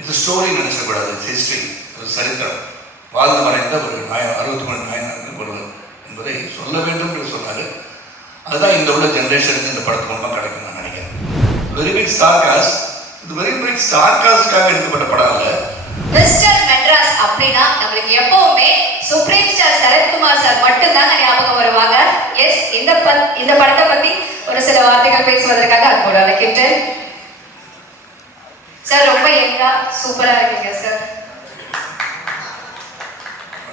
இது story நினைச்சக்கூடாது, history, ஒரு சரித்திரம். வாழ்ந்து மறைந்த ஒரு 63 நாயனார்கள் ஒருவர் என்பதை சொல்ல வேண்டும் என்று சொன்னார். அதுதான் இந்த உள்ள ஜென்ரேஷனுக்கு இந்த படத்து மூலமாக கிடைக்கும் நான் நினைக்கிறேன். Very big star cast. இது வெரி பிக் ஸ்டார் காஸ்ட்காக எடுக்கப்பட்ட படம் இல்லை. மிஸ்டர் மெட்ராஸ் அப்படின்னா நம்மளுக்கு எப்பவுமே சுப்ரீம் ஸ்டார் சரத்குமார் சார் மட்டும்தான் ஞாபகம் வருவாங்க. எஸ், இந்த படத்தை பத்தி ஒரு சில வார்த்தைகள் பேசுவதற்காக அன்போடு அழைக்கின்றேன். சார் ரொம்ப எங்கா சூப்பரா இருக்கீங்க சார்.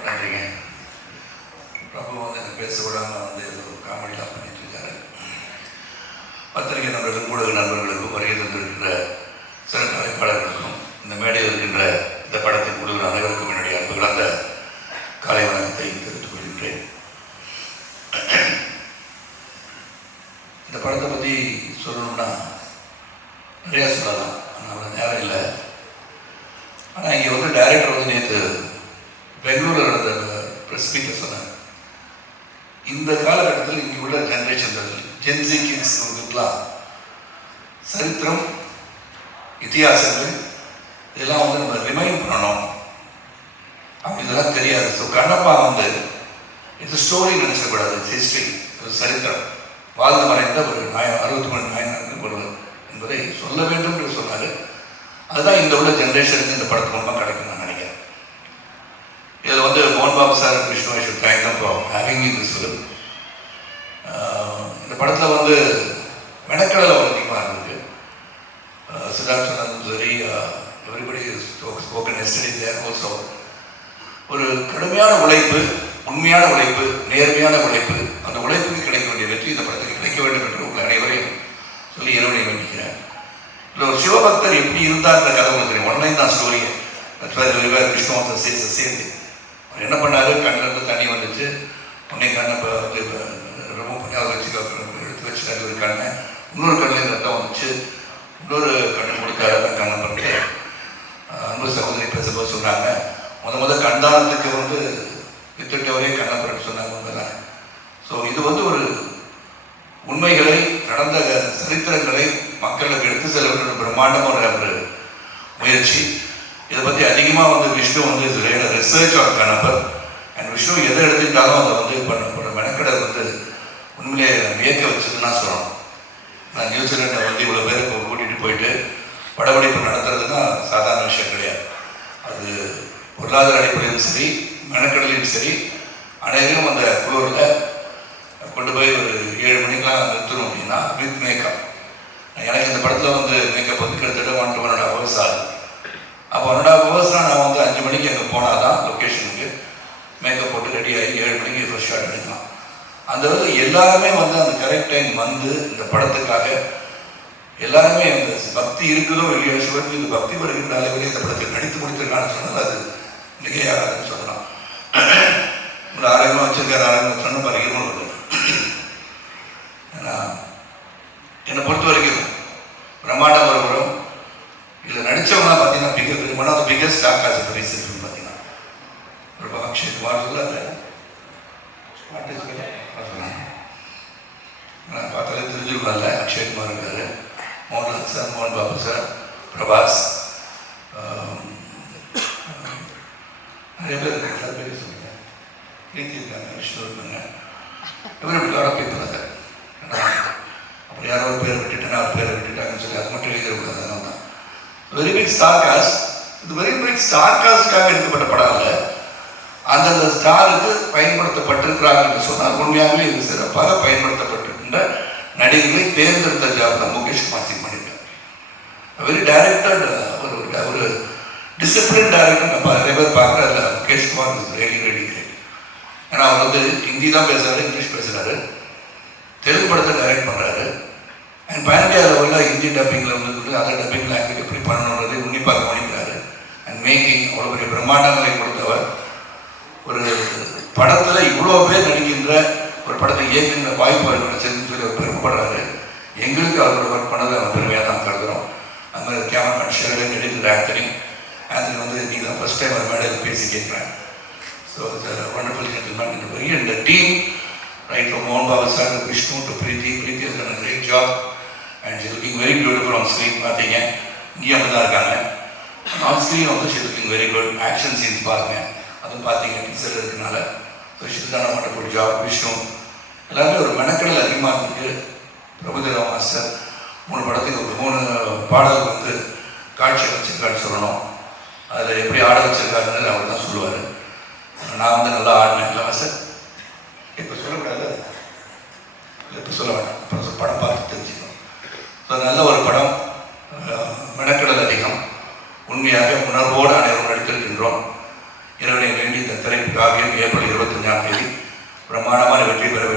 நன்றிங்க. பிரபு வந்து எனக்கு பேச விடாமல் வந்து ஒரு காமெடியெலாம் பண்ணிட்டு இருக்காரு. பத்திரிகை நண்பர்களுக்கும் ஊடக நண்பர்களுக்கும் வருகை தந்திருக்கின்ற சிறப்பு அழைப்பாளர்களுக்கும் இந்த மேடையில் இருக்கின்ற இந்த படத்தின் குழுவின் அனைவருக்கும் என்னுடைய அன்பு கலந்த காலை வணக்கத்தை தெரிவித்துக் கொள்கின்றேன். இந்த படத்தை பற்றி சொல்லணும்னா நிறையா சொல்லலாம், ஆனால் அவ்வளோ நேரம் இல்லை. ஆனால் இங்கே வந்து டைரக்டர் வந்து நேற்று பெங்களூரில் நடந்த ப்ரெஸ் மீட்டில் சொன்னார், இந்த காலகட்டத்தில் இங்கே உள்ள ஜென்ரேஷன் ஜென்சி கிட்ஸ் அவங்களுக்குலாம் சரித்திரம், இத்தியாசங்கள் இதெல்லாம் வந்து நம்ம ரிமைண்ட் பண்ணணும். அப்படி இதெல்லாம் தெரியாது. ஸோ கண்ணப்பா வந்து இது ஸ்டோரி நினைச்சக்கூடாது, ஹிஸ்ட்ரி, ஒரு சரித்திரம். வாழ்ந்து மறைந்த ஒரு 63 நாயனார்கள் ஒருவர் என்பதை சொல்ல வேண்டும் என்று சொன்னார். அதுதான் இந்த உள்ள ஜென்ரேஷனுக்கு இந்த படத்து மூலமாக கிடைக்கும் நான் நினைக்கிறேன். இதில் வந்து மோகன் Babu sir, Vishnu, I should thank them for having me this film. இந்த படத்தில் வந்து மெனக்கடலை அதிகமாக இருந்தது. சித்தார்த் சொன்னதும் சரி, எவ்ரிபடி ஸ்போக்கன் எஸ்டடி தேர் ஆல்சோ. ஒரு கடுமையான உழைப்பு, உண்மையான உழைப்பு, நேர்மையான உழைப்பு, அந்த உழைப்புக்கு கிடைக்க வேண்டிய வெற்றி இந்த படத்துக்கு கிடைக்க வேண்டும் என்று உங்கள் அனைவரையும் சொல்லி இறைவனை வேண்டிக்கிறேன். இல்லை, ஒரு சிவபக்தர் எப்படி இருந்தார் இந்த கதை உங்களுக்கு தெரியும். ஒன்லைன் தான் ஸ்டோரியை. விஷ்ணுவந்த சேர்ந்து அவர் என்ன பண்ணார், கண்ணிலேருந்து தண்ணி வந்துச்சு. உடனே கண்ணை ரிமூவ் பண்ணி அதை வச்சு எடுத்து வச்சுட்டாரு ஒரு கண்ணை. இன்னொரு கண்ணில் ரத்தம் வந்துச்சு. இன்னொரு கண்ணு கொடுத்தாரு. அந்த கண்ணை பண்ணிட்டு அன்பு சகோதரி பேசும்போது சொன்னாங்க, முத கண்தானத்துக்கு வந்து வித்துட்டவரே கண்ணப்பரன் சொன்னாங்க. உண்மைதான். ஸோ இது வந்து ஒரு உண்மைகளை, நடந்த சரித்திரங்களை மக்களுக்கு எடுத்து செல்ல வேண்டும் பிரம்மாண்டமான ஒரு முயற்சி. இதை பற்றி அதிகமாக வந்து விஷ்ணு வந்து இதில் research on Kannappar and Vishnu எதை எடுத்துக்கிட்டாலும் அதை வந்து பண்ண மெனக்கடை வந்து உண்மையிலே வியக்க வச்சதுன்னா சொல்லணும். நான் நியூசிலாண்டை வந்து இவ்வளோ பேர் கூட்டிகிட்டு போயிட்டு படப்பிடிப்பு நடத்துறதுன்னா சாதாரண விஷயம் கிடையாது. அது பொருளாதார அடிப்படையிலும் சரி, மெனக்கடலையும் சரி, அனைவரும் அந்த குளூரில் கொண்டு போய் ஒரு 7 மணிக்கெலாம் நிறுத்தணும் அப்படின்னா வித் மேக்கப். எனக்கு இந்த படத்தில் வந்து மேக்கப் வந்து கிட்டத்தட்ட 1.5 hours ஆகுது. அப்போ 1.5 hours நான் வந்து 5 மணிக்கு அங்கே போனால் தான் லொக்கேஷனுக்கு மேக்கப் போட்டு ரெடி ஆகி 7 மணிக்கு ஃபர்ஸ்ட் ஷாட் எடுக்கலாம். அந்த அளவுக்கு எல்லாருமே வந்து அந்த கரெக்ட் டைம் வந்து இந்த படத்துக்காக எல்லாருமே அந்த பக்தி இருக்குதோ இல்லையோ, சிவனுக்கு இந்த பக்தி வருகின்ற அளவிலே இந்த படத்தை நடித்து முடித்திருக்கான்னு சொன்னால் அது மிகையாகாதுன்னு சொல்லலாம். ஒரு ஆரோக்கியமாக வச்சிருக்காரு, ஆரோக்கியமாக சொன்ன பாருங்க. ஏன்னா என்னை பொறுத்த வரைக்கும் பிரம்மாண்டம் ஒரு படம். இதில் நடித்தவங்களாம் பார்த்தீங்கன்னா one of the biggest star cast recent பார்த்தீங்கன்னா ஒரு அக்ஷய் குமார் சொல்லாத பார்த்தாலே தெரிஞ்சுக்கலாம்ல. அக்ஷய் குமார் இருக்காரு, மோகன்லால் சார், மோகன் பாபு சார், பிரபாஸ், நிறைய பேர் இருக்காங்க. எல்லா பேரையும் சொல்லுங்க. கீர்த்தி இருக்காங்க, விஷ்ணு இருக்காங்க. இவரும் எல்லார பீப்பிள் அதை அப்படி யாரோ ஒரு பேரை விட்டுட்டேன்னா அவர் பேரை விட்டுட்டாங்கன்னு சொல்லி அது மட்டும் எழுதிடக்கூடாது. அதனால தான் வெரி பிக் ஸ்டார் காஸ்ட். இது வெரி பிக் ஸ்டார் காஸ்ட்காக எடுக்கப்பட்ட படம் இல்லை. அந்தந்த ஸ்டாருக்கு பயன்படுத்தப்பட்டிருக்கிறாங்க என்று சொன்னால் உண்மையாகவே இது சிறப்பாக பயன்படுத்தப்பட்டிருக்கின்ற நடிகர்களை தேர்ந்தெடுத்த ஜாப் தான் முகேஷ் மாசிங் பண்ணியிருக்காங்க. வெரி டைரக்டட், ஒரு டிசிப்ளின் டைரக்டர். நம்ம நிறைய பேர் பார்க்குற அதில் முகேஷ் குமார் ரெடி கிரேட். ஏன்னா அவர் வந்து ஹிந்தி தான் பேசுகிறாரு, இங்கிலீஷ் பேசுகிறாரு, தெலுங்கு படத்தை டைரக்ட் பண்ணுறாரு. அண்ட் பேண்டியா லெவலில் ஹிந்தி டப்பிங்கில் வந்து அதர் டப்பிங் லாங்குவேஜ் எப்படி பண்ணணுன்றது உன்னிப்பாக கவனிக்கிறாரு. அண்ட் மேக்கிங் அவ்வளோ பெரிய பிரம்மாண்டங்களை கொடுத்தவர். ஒரு படத்தில் இவ்வளோ பேர் நடிக்கின்ற ஒரு படத்தை இயக்குகின்ற வாய்ப்பு அவர் கிடைச்சதுன்னு சொல்லி அவர் பெருமைப்படுறாரு. எங்களுக்கு அவரோட ஒர்க் பண்ணதை அவர் பெருமையாக தான் கருதுகிறோம். அந்த மாதிரி கேமராமேன் ஷேர்டன், எடிட்டர் ஆந்தனி வந்து நீங்கள் தான் ஃபஸ்ட் டைம் அது மேடையில் பேசி கேட்குறேன். So it's a wonderful gentleman in the very and the team, right from Mohan Babu sir to Vishnu to Preeti. Preeti has done a great job and she's looking very beautiful on screen. பார்த்தீங்க இங்கேயும் அப்படி தான் இருக்காங்க. On screen வந்து she looking very good. Action scenes பாருங்க, அதுவும் பார்த்தீங்க teaser இருக்கனால. So she's done a wonderful job. Vishnu எல்லாருமே ஒரு மெனக்கடல் அதிகமாக இருந்திருக்கு. பிரபுதேவா மாஸ்டர் 3 படத்துக்கு ஒரு 3 பாடல் வந்து காட்சி வச்சிருக்காருன்னு சொல்லணும். அதில் எப்படி ஆட வச்சிருக்காருன்னு அவர் தான் சொல்லுவார். நான் வந்து நல்லா ஆடினேன். இல்லை மாஸ்டர் இப்போ சொல்லக்கூடாது, இப்போ சொல்ல வேண்டாம், அப்புறம் படம் பார்த்து தெரிஞ்சுக்கணும். ஸோ நல்ல ஒரு படம், மெனக்கடல் அதிகம். உண்மையாக உணர்வோடு அனைவரும் நடித்திருக்கின்றோம். இறைவனை வேண்டி இந்த திரைக்காவியம் ஏப்ரல் 25ஆம் தேதி பிரமாண்டமான வெற்றி பெற வேண்டும்.